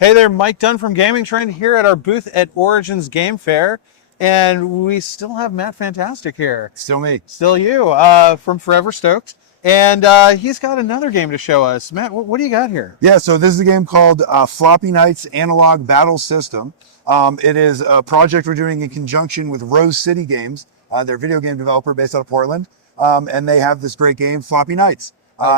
Hey there, Mike Dunn from Gamingtrend here at our booth at Origins Game Fair. And we still have Matt Fantastic here. Still me. Still you, from Forever Stoked. And he's got another game to show us. Matt, what do you got here? Yeah, so this is a game called Floppy Nights Analog Battle System. It is a project we're doing in conjunction with Rose City Games. They're a video game developer based out of Portland. And they have this great game, Floppy Nights.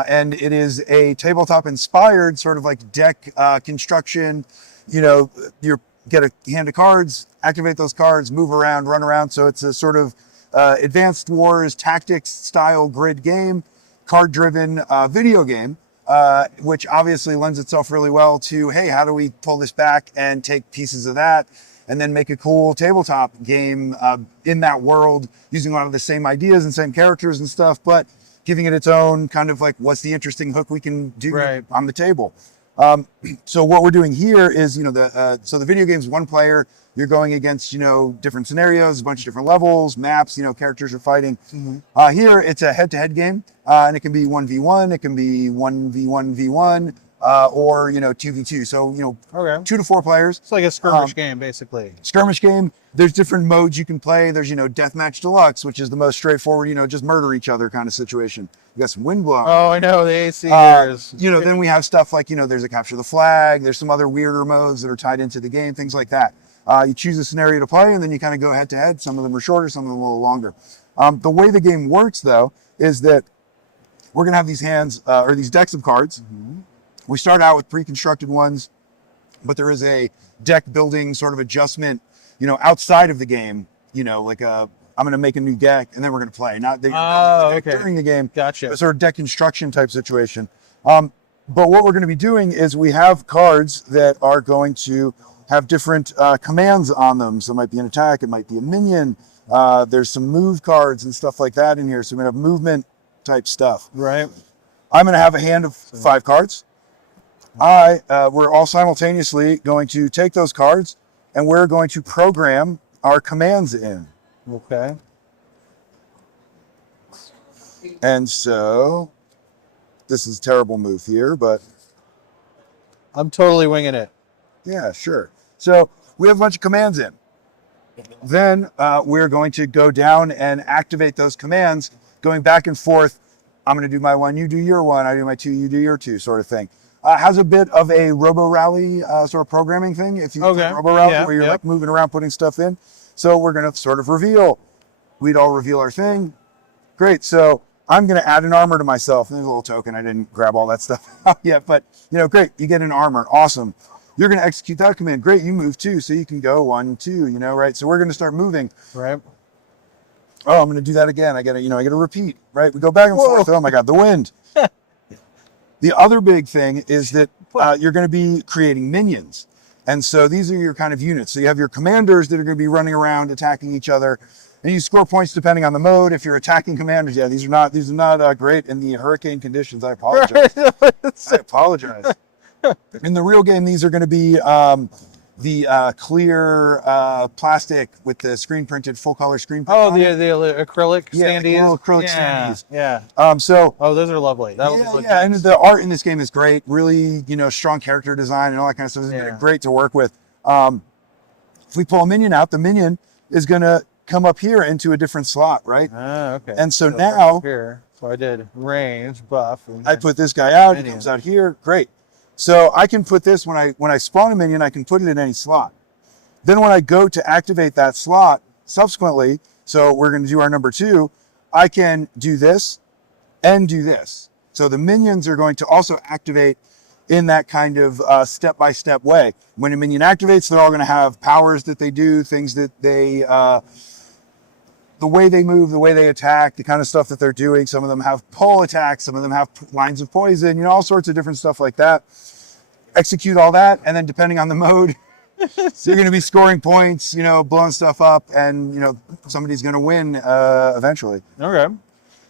And it is a tabletop inspired sort of like deck construction. You know, you get a hand of cards, activate those cards, move around, run around. So it's a sort of advanced wars tactics style grid game, card driven video game, which obviously lends itself really well to, hey, how do we pull this back and take pieces of that and then make a cool tabletop game in that world using a lot of the same ideas and same characters and stuff, but giving it its own kind of like, what's the interesting hook we can do on the table. So what we're doing here is, you know, so the video game's one player, you're going against, you know, different scenarios, a bunch of different levels, maps, you know, characters are fighting. Here, it's a head-to-head game, and it can be 1v1, it can be 1v1v1, or, you know, 2v2. So, you know, 2 to 4 players. It's like a skirmish game, basically. Skirmish game. There's different modes you can play. There's, you know, Deathmatch Deluxe, which is the most straightforward, you know, just murder each other kind of situation. You got some Windblown. Oh, I know, the AC here is... You know, then we have stuff like, you know, there's a Capture the Flag. There's some other weirder modes that are tied into the game, things like that. You choose a scenario to play, and then you kind of go head to head. Some of them are shorter, some of them a little longer. The way the game works, though, is that we're going to have these hands, or these decks of cards. We start out with pre-constructed ones, but there is a deck building sort of adjustment, you know, outside of the game, you know, like I'm going to make a new deck and then we're going to play. Not that you're building the deck during the game. Gotcha. A sort of deck construction type situation. But what we're going to be doing is we have cards that are going to have different commands on them. So it might be an attack, it might be a minion. There's some move cards and stuff like that in here. So we're going to have movement type stuff. Right. I'm going to have a hand of 5 cards. We're all simultaneously going to take those cards and we're going to program our commands in. Okay. And so this is a terrible move here, but I'm totally winging it. yeah, sure. So we have a bunch of commands in. Then we're going to go down and activate those commands, going back and forth. I'm going to do my one, you do your one, I do my 2, you do your 2 sort of thing. Has a bit of a Robo Rally sort of programming thing. If you Robo Rally, where you're like moving around, putting stuff in. So we're going to sort of reveal. We'd all reveal our thing. Great. So I'm going to add an armor to myself. There's a little token. I didn't grab all that stuff out yet, but you know, great. You get an armor. Awesome. You're going to execute that command. Great. You move 2, so you can go 1, 2. You know, right? So we're going to start moving. Right. Oh, I'm going to do that again. I got to repeat. Right. We go back and forth. Oh my God, the wind. The other big thing is that you're going to be creating minions. And so these are your kind of units. So you have your commanders that are going to be running around attacking each other. And you score points depending on the mode. If you're attacking commanders, yeah, these are not great in the hurricane conditions. I apologize. I apologize. In the real game, these are going to be the clear plastic with the screen printed, full color screen print. Oh, the acrylic standees? Yeah, acrylic standees. Yeah. Oh, those are lovely. Yeah, and the art in this game is great. Really, you know, strong character design and all that kind of stuff. It's great to work with. If we pull a minion out, the minion is going to come up here into a different slot, right? Okay. And so now, here, so I did range, buff. I put this guy out, he comes out here, great. So I can put this, when I spawn a minion, I can put it in any slot. Then when I go to activate that slot subsequently, so we're going to do our number 2, I can do this and do this. So the minions are going to also activate in that kind of step-by-step way. When a minion activates, they're all going to have powers that they do, things that they, the way they move, the way they attack, the kind of stuff that they're doing. Some of them have pull attacks, some of them have lines of poison, you know, all sorts of different stuff like that. Execute all that, and then depending on the mode, you're going to be scoring points, you know, blowing stuff up, and, you know, somebody's going to win eventually. Okay.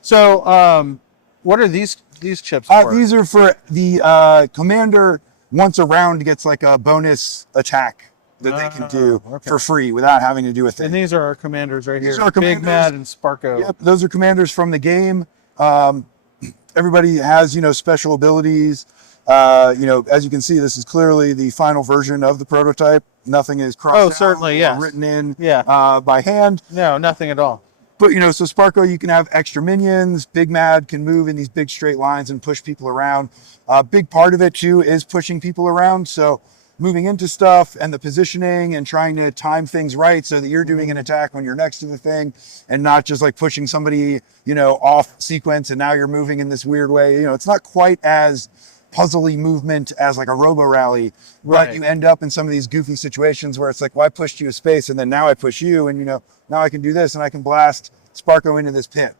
So, what are these chips for? These are for the commander. Once a round gets like a bonus attack that they can do for free without having to do a thing. And these are our commanders right here. These are commanders. Big Mad and Sparko. Yep, those are commanders from the game. Everybody has, you know, special abilities. You know, as you can see, this is clearly the final version of the prototype. Nothing is crossed certainly, out yes. or written in Yeah. by hand. No, nothing at all. But, you know, so Sparko, you can have extra minions. Big Mad can move in these big straight lines and push people around. A big part of it, too, is pushing people around. So moving into stuff and the positioning and trying to time things right so that you're doing an attack when you're next to the thing and not just like pushing somebody, you know, off sequence and now you're moving in this weird way. You know, it's not quite as puzzly movement as like a robo rally, Right. but you end up in some of these goofy situations where it's like, well, I pushed you a space and then now I push you and, you know, now I can do this and I can blast Sparko into this pit.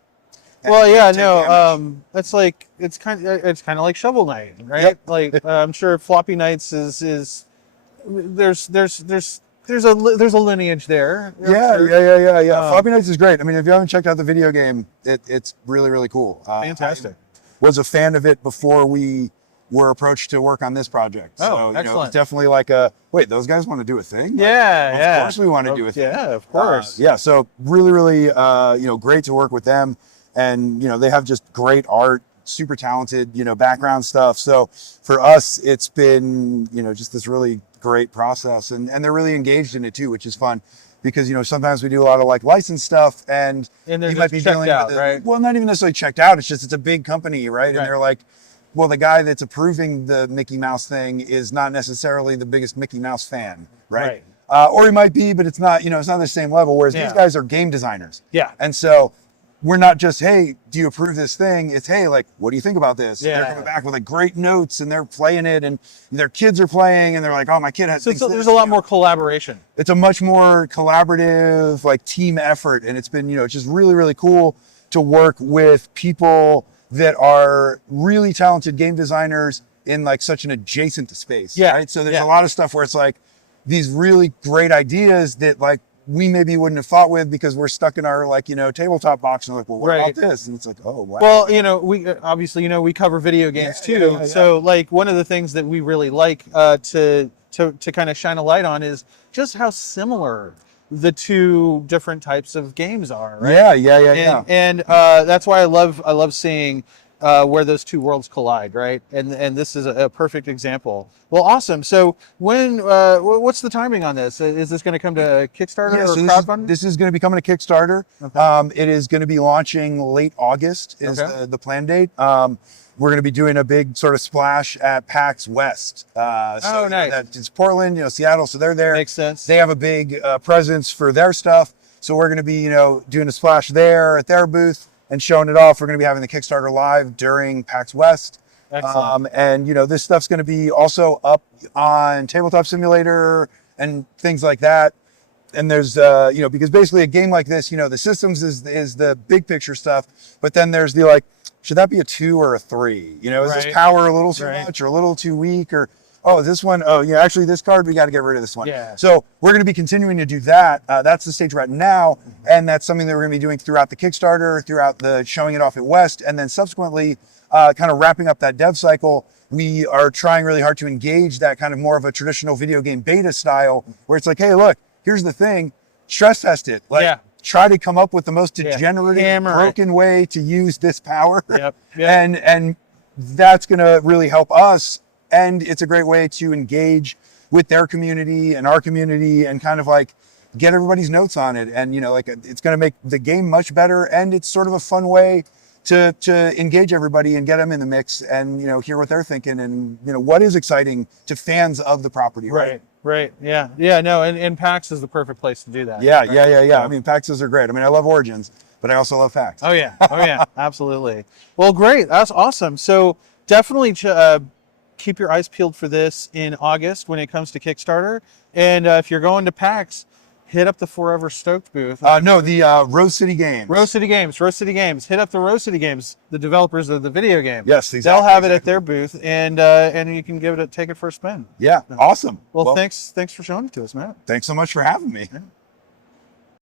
Well, yeah, take no, damage. it's like it's kind of like Shovel Knight, right? Yep. Like I'm sure Floppy Knights is there's a lineage there. I'm Yeah, sure. yeah. Floppy Knights is great. I mean, if you haven't checked out the video game, it's really, really cool. Fantastic. I was a fan of it before we were approached to work on this project. Oh, So, you know, it's excellent. definitely like wait, those guys want to do a thing? Yeah, Of course we want to do a thing. Yeah, of course. Yeah, so really, you know, great to work with them. And, you know, they have just great art, super talented, you know, background stuff. So for us, it's been, you know, just this really great process. And they're really engaged in it too, which is fun. Because, you know, sometimes we do a lot of like licensed stuff and And they're you just might be checked dealing out, with right? well, not even necessarily checked out. It's just, it's a big company, right? And Right. they're like, well, the guy that's approving the Mickey Mouse thing is not necessarily the biggest Mickey Mouse fan, right? Or he might be, but it's not, you know, it's not the same level. Whereas these guys are game designers. Yeah. And so we're not just, hey, do you approve this thing? It's, hey, like, what do you think about this? Yeah. And they're coming back with like great notes and they're playing it and their kids are playing and they're like, oh, my kid has. So thinks there's this, a lot you know. more collaboration. It's a much more collaborative, like team effort. And it's been, you know, it's just really, really cool to work with people that are really talented game designers in like such an adjacent space. Yeah. Right. So there's Yeah. a lot of stuff where it's like these really great ideas that like we maybe wouldn't have thought with because we're stuck in our like, you know, tabletop box and we're like, well, what Right. about this? And it's like, oh, wow. Well, you know, we obviously, you know, we cover video games Yeah, too. yeah. So like one of the things that we really like to kind of shine a light on is just how similar the two different types of games are, right? Yeah. And that's why I love seeing where those two worlds collide, right? And this is a perfect example. Well, awesome. So when what's the timing on this? Is this going to come to Kickstarter Yeah, or so crowdfunding? this is going to be coming to Kickstarter. Okay. It is going to be launching late August is Okay. the plan date. We're going to be doing a big sort of splash at PAX West. So, nice. It's Portland, you know, Seattle. So they're there. Makes sense. They have a big presence for their stuff. So we're going to be, you know, doing a splash there at their booth and showing it off. We're going to be having the Kickstarter live during PAX West. Excellent. And, you know, this stuff's going to be also up on Tabletop Simulator and things like that. And there's, you know, because basically a game like this, you know, the systems is the big picture stuff, but then there's the like, should that be a 2 or a 3? You know, is Right. this power a little too Right. much or a little too weak? Or, oh, this one, oh, yeah, actually this card, we got to get rid of this one. Yeah. So we're going to be continuing to do that. That's the stage we're at now. And that's something that we're going to be doing throughout the Kickstarter, throughout the showing it off at West, and then subsequently kind of wrapping up that dev cycle. We are trying really hard to engage that kind of more of a traditional video game beta style where it's like, hey, look, here's the thing, stress test it. Like, Yeah. try to come up with the most Yeah. degenerate, Hammer it. broken way to use this power. Yep. And that's going to really help us. And it's a great way to engage with their community and our community and kind of like get everybody's notes on it. And, you know, like it's going to make the game much better. And it's sort of a fun way to engage everybody and get them in the mix and, you know, hear what they're thinking and, you know, what is exciting to fans of the property. Right. Yeah. No, and PAX is the perfect place to do that. Yeah. Right? I mean, PAXs are great. I mean, I love Origins, but I also love PAX. Oh yeah, absolutely. Well, great. That's awesome. So definitely keep your eyes peeled for this in August when it comes to Kickstarter. And if you're going to PAX, hit up the Forever Stoked booth. No, the Rose City Games. Rose City Games. Hit up the Rose City Games, the developers of the video game. Yes, exactly. They'll have it at their booth, and you can take it for a spin. Yeah, awesome. Well, thanks for showing it to us, Matt. Thanks so much for having me. Yeah.